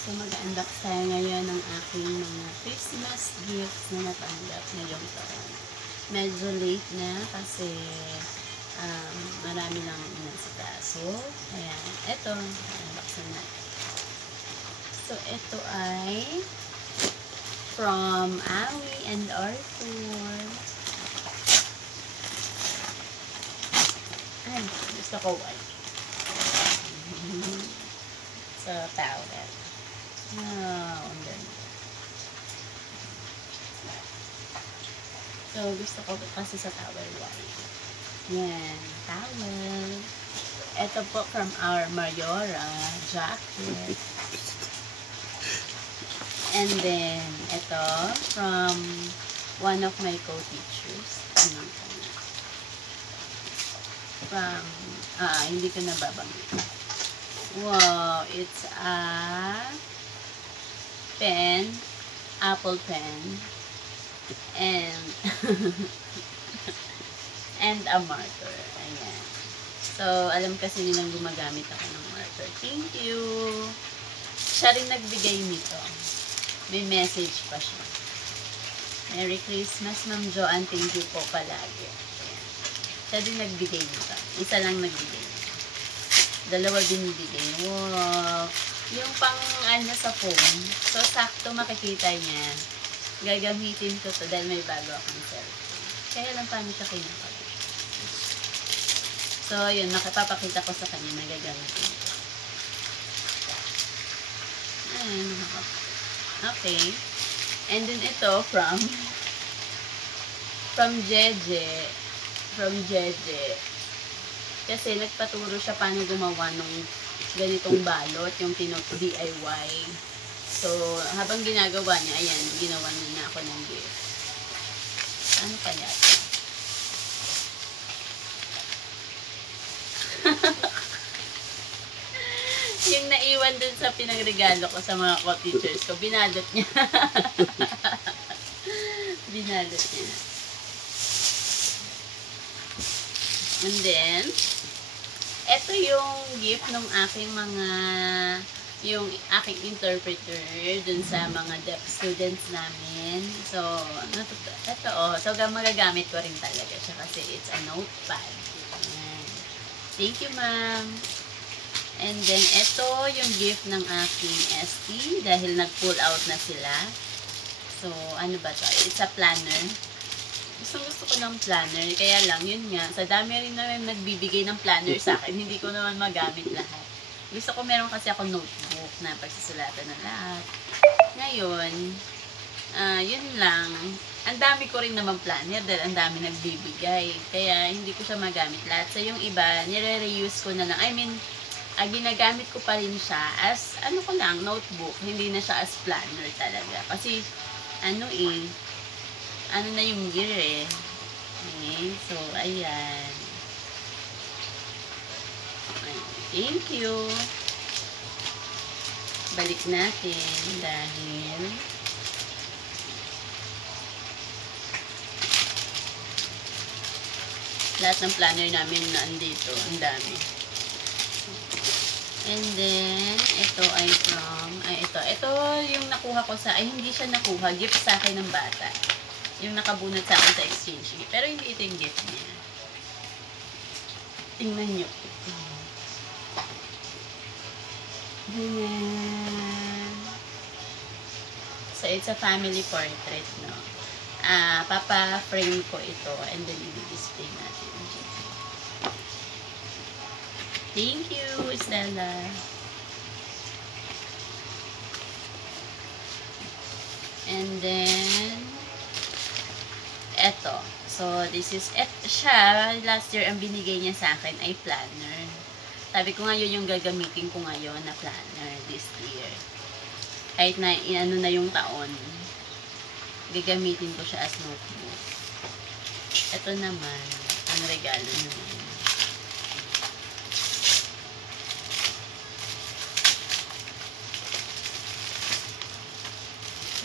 So, mag-unbox tayo ngayon ng aking mga Christmas gifts na natanggap ngayong taon. Medyo late na kasi marami lang inasikaso. Ayan, eto, unboxan natin. So, ito ay from Awi and Arthur. Ay, gusto ko white. So, towel. Wow, ang ganda. So, gusto ko kasi sa towel white. Yan, towel. Ito po from our Mayora jacket. And then, ito from one of my co-teachers. From, hindi ko nababanggit. Wow, it's a pen, apple pen, and and a marker. Ayan. So, alam kasi nilang gumagamit ako ng marker. Thank you! Siya rin nagbigay nito. May message pa siya. Merry Christmas, Ma'am Joanne. Thank you po palagi. Ayan. Siya din nagbigay nito. Isa lang nagbigay. Dalawa binibigay. Wow! Yung pang sa phone. So, sakto makikita niya. Gagamitin ko to dahil may bago akong cellphone. Kaya lang paano siya kinakabit. So, yun. Nakapapakita ko sa kanya na gagamitin ko. Ayan. Okay. And then ito from Jeje. From Jeje. Kasi nagpaturo siya paano gumawa ng ganitong balot, yung DIY. So, habang ginagawa niya, ayan, ginawa niya na ako ng gift. Ano kaya ito? Yung naiwan dun sa pinagregalo ko sa mga co-teachers ko, binalot niya. Binalot niya. And then, ito yung gift ng aking yung aking interpreter dun sa mga deaf students namin. So, ito so magagamit ko rin talaga siya kasi it's a notepad. Ayan. Thank you, ma'am. And then, ito yung gift ng aking ST dahil nag-pull out na sila. So, ano ba to? It's a planner. Gusto ko ng planner, kaya lang, yun nga, sa dami rin naman nagbibigay ng planner sa akin, hindi ko naman magamit lahat. Gusto ko meron kasi ako notebook na pagsusulatan ng lahat. Ngayon, yun lang, ang dami ko rin naman planner dahil ang dami nagbibigay, kaya hindi ko siya magamit lahat. So, yung iba, nire-reuse ko na lang, ginagamit ko pa rin siya as, notebook, hindi na siya as planner talaga. Kasi, ano na yung year eh. Okay, so, ayan. Thank you. Balik natin dahil lahat ng planner namin na andito. Ang dami. And then, ito ay ito yung nakuha ko hindi siya nakuha. Gift sa akin ng bata. Yung nakabunot sa akin sa exchange. Pero hindi ito yung gift niya. Tingnan nyo. So, it's a family portrait, no? Papa-frame ko ito and then i-display natin. Thank you, Estella. And then, eto. So, this is siya. Last year, ang binigay niya sa akin ay planner. Sabi ko ngayon yung gagamitin ko ngayon na planner this year. Kahit na na yung taon, gagamitin ko siya as notebook. Ito naman, ang regalo naman.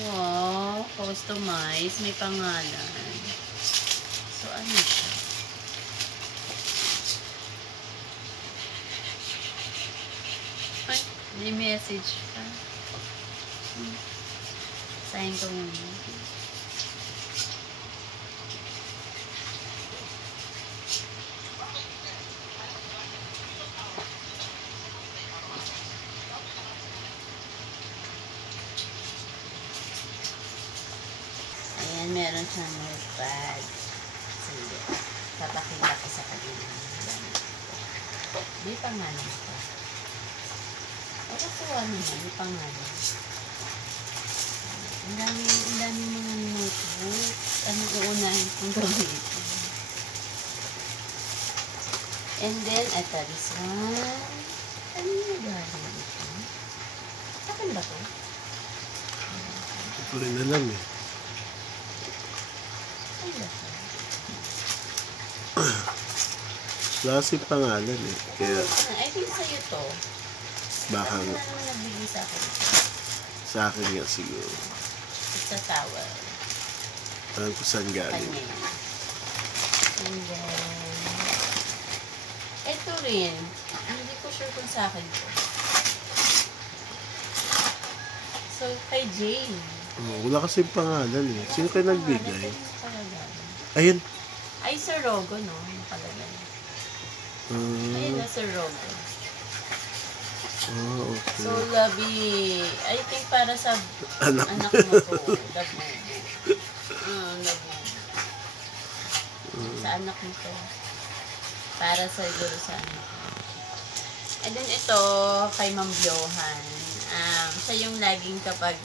Wow, customize. May pangalan. So, ano siya? Ay, may message pa. Sayang ko muna. Ayan, meron siyang notepad. Sige, papakita ko sa kanila. May pangalan ko. Kuha naman, may pangalan. Ang dami mga notebook. Ano uunahin kong gamitin. And then, ito, this one. Ano yung galing ito? Akin ba ito? Hindi ko rin alam eh. Ano ba ito? Wala kasing pangalan eh. Kaya I think sa'yo to. baka Ano naman nagbigay sa akin? sa akin nga siguro. It's a towel. Alam ko saan galing. Kanya yan. And then, ito rin. Hindi ko sure kung sa akin to. So, kay Jane. Oh, wala kasing pangalan eh. Sino kayo nagbigay? Nakalagay. Ayun. Ay, Sir Rogo, no? Nakalagay. Ayun na, Sir Rogo. Oh, okay. So, Labi, I think para sa Anak anak mo to, Labubo. Labubo. Sa anak mo to. Para sa siguro sa anak mo. And then ito, kay Ma'am Johan. Siya yung laging kapag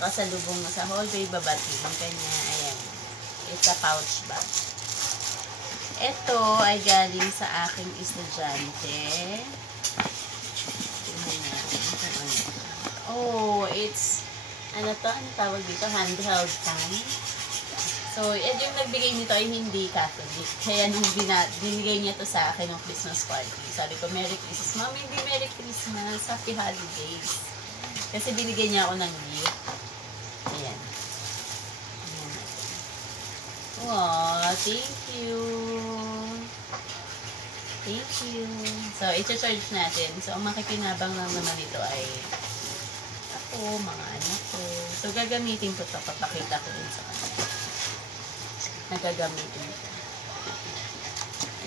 kasalubong mo sa hallway, babatiin kanya. Ayan. It's a pouch bag. Ito ay galing sa aking estudyante. Oh, it's, ano to? Ano tawag dito? Handheld fan. So, yung nagbigay nito ay hindi Catholic. Kaya nung binigay niya to sa akin ng Christmas party, sabi ko, Merry Christmas. Mami, hindi Merry Christmas. Happy Holidays. Kasi binigay niya ako ng gift. Ayan. Ayan. Wow, thank you. Thank you. So, i-charge natin. So, ang makikinabang lang naman ito ay ako, mga anak ko. So, gagamitin ko ito. Papakita ko din sa kanila. Nagagamitin ko.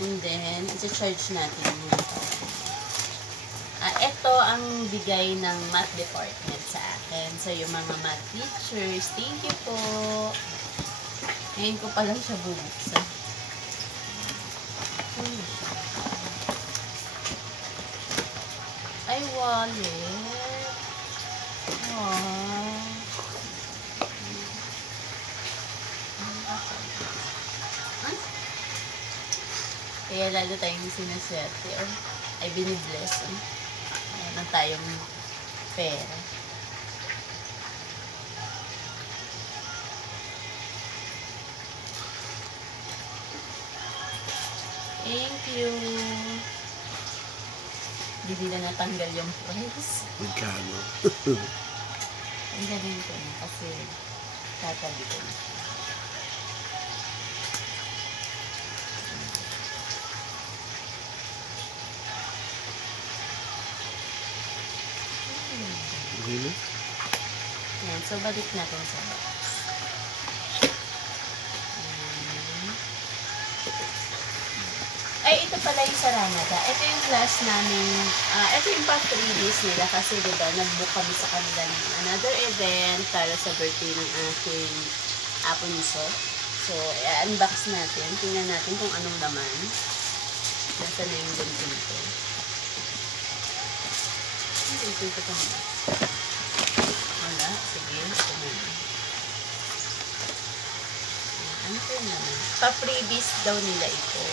And then, i-charge natin ito. Ito ang bigay ng math department sa akin. So, yung mga math teachers, thank you po. Ngayon ko pa lang siya bubuksan. Ay, wallet. Aww. Kaya lalo tayong sinaswerte or ay binibless. Meron tayong pera. Thank you. Hindi na natanggal yung price. Magkano? Ang galing ko na kasi tatabi ko na. Okay na? Yan, so balik natin sa box. Ay, ito pala yung sa Ranada. Ito yung class namin, ito yung past 3 days nila kasi diba, nag-book kami sa kanila ng another event para sa birthday ng aking apunso. So, i-unbox natin. Tingnan natin kung anong laman. Nasa na yung gunting ko. Ito pa mo. Wala. Sige. Ito na. Ano ko yun naman? Pa-freebies daw nila ito.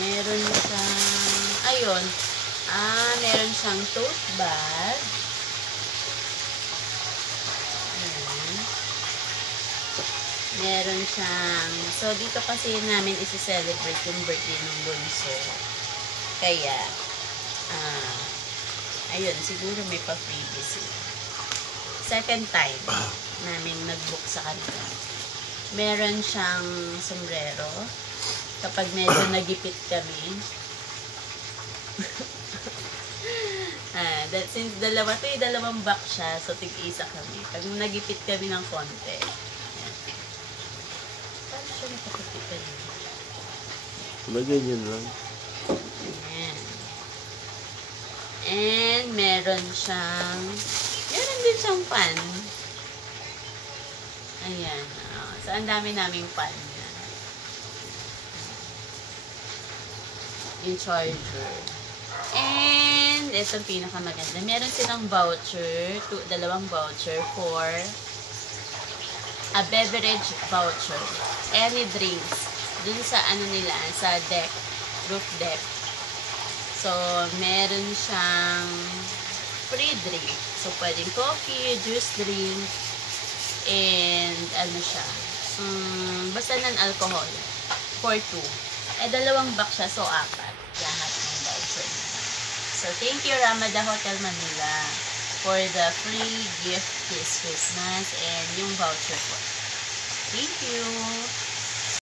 Meron siyang, ayun, meron siyang tote bag. Ayan. Meron siyang, so dito kasi namin isi-celebrate yung birthday ng bunso. Kaya, ayun, siguro may pa-freebies. Second time namin nag-book sa kanila. Meron siyang sombrero. Kapag medyo nagipit kami. Since dalawa to, dalawang box siya, so tig-isa kami. Pag nagipit kami ng konti. Ayan. Paano siya nakapitan? Lagyan yun lang. Ayan. And meron din siyang pan. Ayan. Oh, so, ang dami naming pan. Yung charger. And, ito ang pinakamaganda. Meron silang voucher, dalawang voucher for a beverage voucher. Any drinks. Dun sa nila, sa deck, roof deck. So, meron siyang free drink. So, pwedeng coffee, juice drink, and basta non-alcohol. For 2. Dalawang box siya, so 4. Lahat ng voucher nila. So, thank you Ramada Hotel Manila for the free gift this Christmas and yung voucher po. Thank you!